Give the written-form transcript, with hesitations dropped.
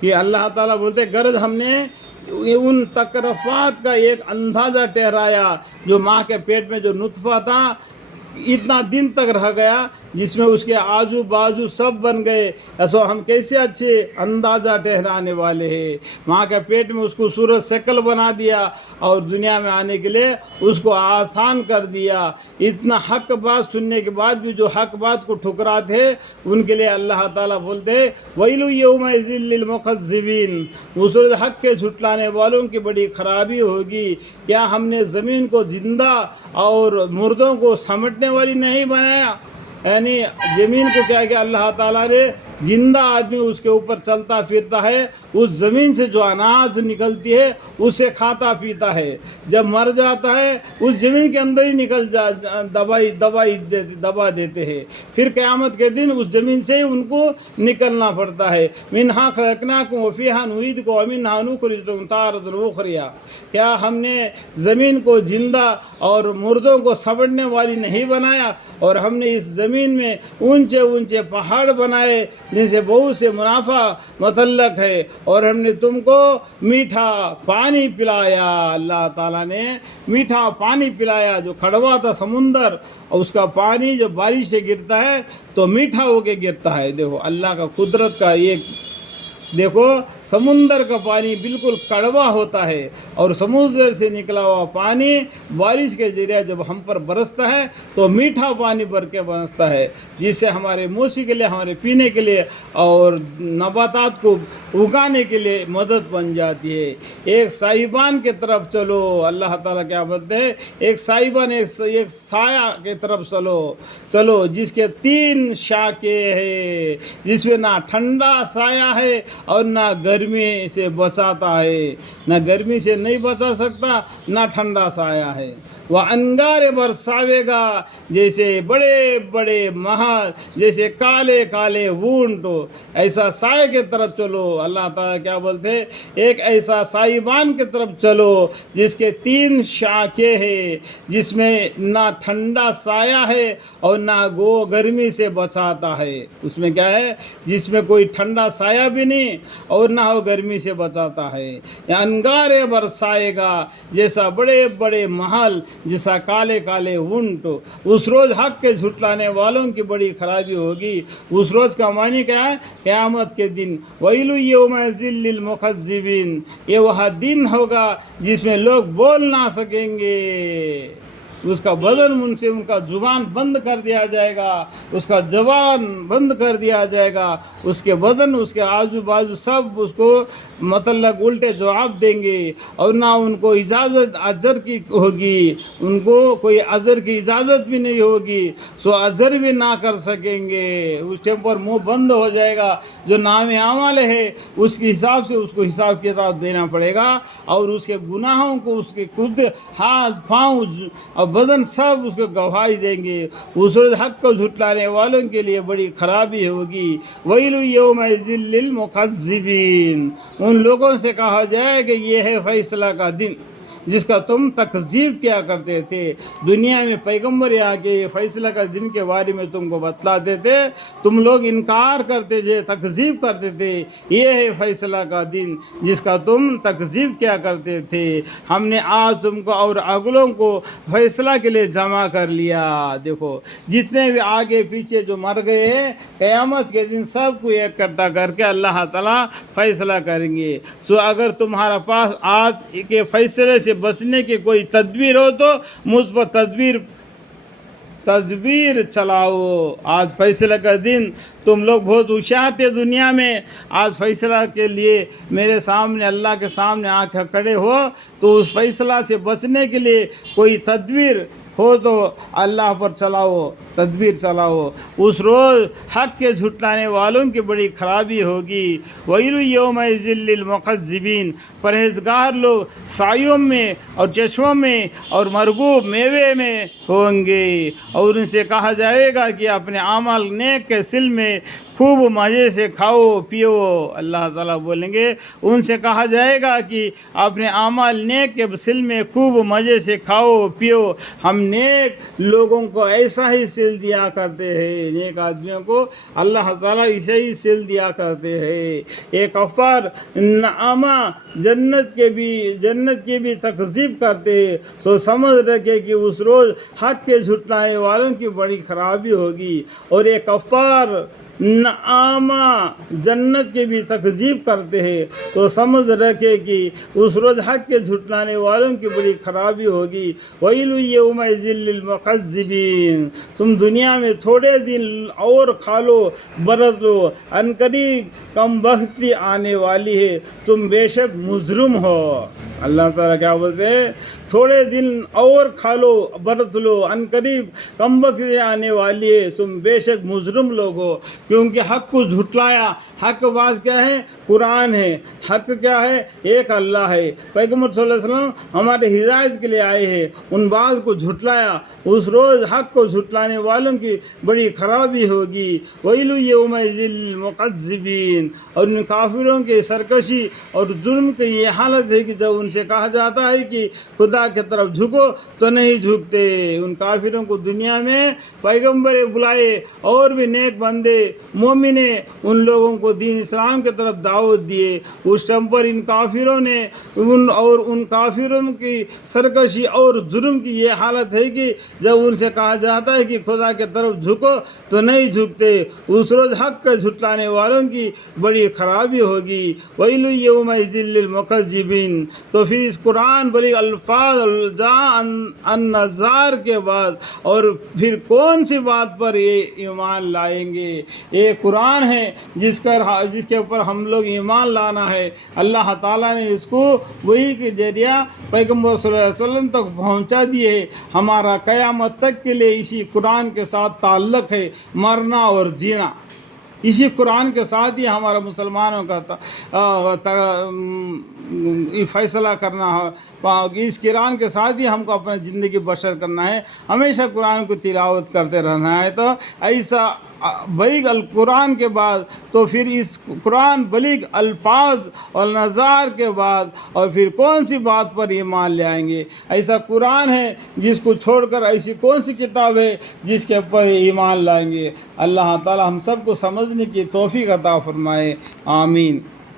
کہ اللہ تعالیٰ بولتے غرض ہم نے ان تکرفات کا ایک اندازہ ٹھہرایا، جو ماں کے پیٹ میں جو نطفہ تھا اتنا دن تک رہ گیا، جس میں اس کے آجو بازو سب بن گئے، ایسو ہم کیسے اچھے اندازہ ٹھہرانے والے ہیں۔ ماں کے پیٹ میں اس کو صورت شکل بنا دیا اور دنیا میں آنے کے لیے اس کو آسان کر دیا۔ اتنا حق بات سننے کے بعد بھی جو حق بات کو ٹھکراتے ان کے لیے اللہ تعالیٰ بولتے ویل یومئذ للمکذبین، اس روز حق کے جھٹلانے والوں کی بڑی خرابی ہوگی۔ کیا ہم نے زمین کو زندہ اور مردوں کو سمیٹنے والی نہیں بنایا؟ یعنی زمین کو کیا کہ اللہ تعالیٰ نے زندہ آدمی اس کے اوپر چلتا پھرتا ہے، اس زمین سے جو اناج نکلتی ہے اسے کھاتا پیتا ہے، جب مر جاتا ہے اس زمین کے اندر ہی دبا دیتے ہیں، پھر قیامت کے دن اس زمین سے ہی ان کو نکلنا پڑتا ہے۔ منہا خلقناکم وفیہا نعیدکم ومنہا نخرجکم تارۃ اخری۔ کیا ہم نے زمین کو زندہ اور مردوں کو سمیٹنے والی نہیں بنایا؟ اور ہم نے اس زمین میں اونچے اونچے پہاڑ بنائے جن سے بہت سے منافع متعلق ہے، اور ہم نے تم کو میٹھا پانی پلایا۔ اللہ تعالیٰ نے میٹھا پانی پلایا، جو کڑوا تھا سمندر، اور اس کا پانی جو بارش سے گرتا ہے تو میٹھا ہو کے گرتا ہے۔ دیکھو اللہ کا قدرت کا ایک، دیکھو سمندر کا پانی بالکل کڑوا ہوتا ہے، اور سمندر سے نکلا ہوا پانی بارش کے ذریعے جب ہم پر برستا ہے تو میٹھا پانی بھر کے برستا ہے، جس سے ہمارے مویشی کے لیے، ہمارے پینے کے لیے اور نباتات کو اگانے کے لیے مدد بن جاتی ہے۔ ایک سائبان کی طرف چلو، اللہ تعالیٰ کیا بولتے ہیں، ایک سائبان، ایک سایہ کی طرف چلو جس کے 3 شاخیں ہیں، جس میں نہ ٹھنڈا سایہ ہے اور نہ گرمی سے بچاتا ہے، نہ گرمی سے نہیں بچا سکتا، نہ ٹھنڈا سایہ ہے۔ وہ انگار برساوے گا، جیسے بڑے بڑے محل، جیسے کالے کالے اونٹ، ایسا سائے کی طرف چلو۔ اللہ تعالیٰ کیا بولتے ہیں، ایک ایسا سائبان کی طرف چلو جس کے 3 شاخیں ہیں، جس میں نہ ٹھنڈا سایہ ہے اور نہ گرمی سے بچاتا ہے۔ اس میں کیا ہے، جس میں کوئی ٹھنڈا سایہ بھی نہیں اور نہ وہ گرمی سے بچاتا ہے۔ انگار برسائے گا، جیسا بڑے بڑے محل، جیسا کالے کالے اونٹ۔ اس روز حق کے جھٹلانے والوں کی بڑی خرابی ہوگی۔ اس روز کا معنی کیا ہے، قیامت کے دن۔ ویل یومئذ للمکذبین، یہ وہ دن ہوگا جس میں لوگ بول نہ سکیں گے، اس کا بدن ان سے، ان کا زبان بند کر دیا جائے گا، اس کا زبان بند کر دیا جائے گا، اس کے بدن، اس کے آجو بازو سب اس کو متعلق الٹے جواب دیں گے، اور نہ ان کو اجازت اجر کی ہوگی، ان کو کوئی اجر کی اجازت بھی نہیں ہوگی، سو اجر بھی نہ کر سکیں گے۔ اس ٹائم پر منہ بند ہو جائے گا، جو نام اعمال ہے اس کے حساب سے اس کو حساب کتاب دینا پڑے گا، اور اس کے گناہوں کو اس کے خود ہاتھ پاؤں اور بدن سب اس کو گواہی دیں گے۔ اس روز حق کو جھٹلانے والوں کے لیے بڑی خرابی ہوگی۔ ویل یومئذ للمکذبین، ان لوگوں سے کہا جائے کہ یہ ہے فیصلہ کا دن جس کا تم تکذیب کیا کرتے تھے۔ دنیا میں پیغمبر آ کے فیصلہ کا دن کے بارے میں تم کو بتلاتے تھے، تم لوگ انکار کرتے تھے، تکذیب کرتے تھے۔ یہ ہے فیصلہ کا دن جس کا تم تکذیب کیا کرتے تھے۔ ہم نے آج تم کو اور اگلوں کو فیصلہ کے لیے جمع کر لیا۔ دیکھو جتنے بھی آگے پیچھے جو مر گئے ہیں، قیامت کے دن سب کو اکٹھا کر کے اللہ تعالیٰ فیصلہ کریں گے۔ سو اگر تمہارا پاس آج کے فیصلے سے بچنے کی کوئی تدبیر ہو تو مجھ پر تدبیر چلاؤ۔ آج فیصلہ کا دن، تم لوگ بہت ہوشیار تھے دنیا میں، آج فیصلہ کے لیے میرے سامنے، اللہ کے سامنے آ کے کھڑے ہو، تو اس فیصلہ سے بچنے کے لیے کوئی تدبیر ہو تو اللہ پر چلاؤ، تدبیر چلاؤ۔ اس روز حق کے جھٹلانے والوں کی بڑی خرابی ہوگی۔ ویل یومئذ للمکذبین، پرہیزگار لوگ سایوں میں اور چشموں میں اور مرغوب میوے میں ہوں گے، اور ان سے کہا جائے گا کہ اپنے اعمال نیک کے سل میں خوب مزے سے کھاؤ پیو. اللہ تعالیٰ بولیں گے ان سے کہا جائے گا کہ اپنے اعمال نیک کے سل میں خوب مزے سے کھاؤ پیو. ہم نیک لوگوں کو ایسا ہی سل دیا کرتے ہیں, نیک آدمیوں کو اللہ تعالیٰ اسے ہی سل دیا کرتے ہیں. ایک کفار نعمہ جنت کی بھی تکذیب کرتے ہیں, سو سمجھ رکھے کہ اس روز حق کے جھٹلانے والوں کی بڑی خرابی ہوگی. اور ایک کفار نعمہ جنت کی بھی تکذیب کرتے ہیں تو سمجھ رکھے کہ اس روز حق کے جھٹلانے والوں کی بڑی خرابی ہوگی. ویل یومئذ للمکذبین. تم دنیا میں تھوڑے دن اور کھا لو برت لو, عنقریب کم بختی آنے والی ہے, تم بے شک مجرم ہو. اللہ تعالیٰ کیا بولتے ہیں, تھوڑے دن اور کھا لو برت لو, عنقریب کم بختی آنے والی ہے, تم بے شک مجرم لوگ ہو. کیونکہ حق کو جھٹلایا. حق بات کیا ہے؟ قرآن ہے. حق کیا ہے؟ ایک اللہ ہے. پیغمبر صلی اللہ علیہ وسلم ہمارے ہدایت کے لیے آئے ہیں, ان بات کو جھٹلایا. اس روز حق کو جھٹلانے والوں کی بڑی خرابی ہوگی. ویل یومئذ للمکذبین. اور ان کافروں کی سرکشی اور ظلم کی یہ حالت ہے کہ جب ان سے کہا جاتا ہے کہ خدا کی طرف جھکو تو نہیں جھکتے. ان کافروں کو دنیا میں پیغمبر بلائے اور بھی نیک بندے مومنے ان لوگوں کو دین اسلام کی طرف دعوت دیے. اس ٹائم پر ان کافروں نے ان کافروں کی سرکشی اور ظلم کی یہ حالت ہے کہ جب ان سے کہا جاتا ہے کہ خدا کی طرف جھکو تو نہیں جھکتے. اس روز حق کا جھٹلانے والوں کی بڑی خرابی ہوگی. ویل یومئذ للمکذبین. تو پھر اس قرآن بڑی الفاظ النظار کے بعد اور پھر کون سی بات پر یہ ایمان لائیں گے؟ یہ قرآن ہے جس کے اوپر ہم لوگ ایمان لانا ہے. اللہ تعالیٰ نے اس کو وحی کے ذریعہ پیغمبر صلی اللہ علیہ وسلم تک پہنچا دیے ہے. ہمارا قیامت تک کے لیے اسی قرآن کے ساتھ تعلق ہے, مرنا اور جینا اسی قرآن کے ساتھ ہی ہمارا مسلمانوں کا فیصلہ کرنا ہے. اس قرآن کے ساتھ ہی ہم کو اپنی زندگی بسر کرنا ہے, ہمیشہ قرآن کو تلاوت کرتے رہنا ہے. تو ایسا بلیغ القرآن کے بعد تو پھر اس قرآن بلیغ الفاظ اور نظار کے بعد اور پھر کون سی بات پر ایمان لے آئیں گے؟ ایسا قرآن ہے جس کو چھوڑ کر ایسی کون سی کتاب ہے جس کے اوپر ایمان لائیں گے؟ اللہ تعالی ہم سب کو سمجھنے کی توفیق عطا فرمائے. آمین.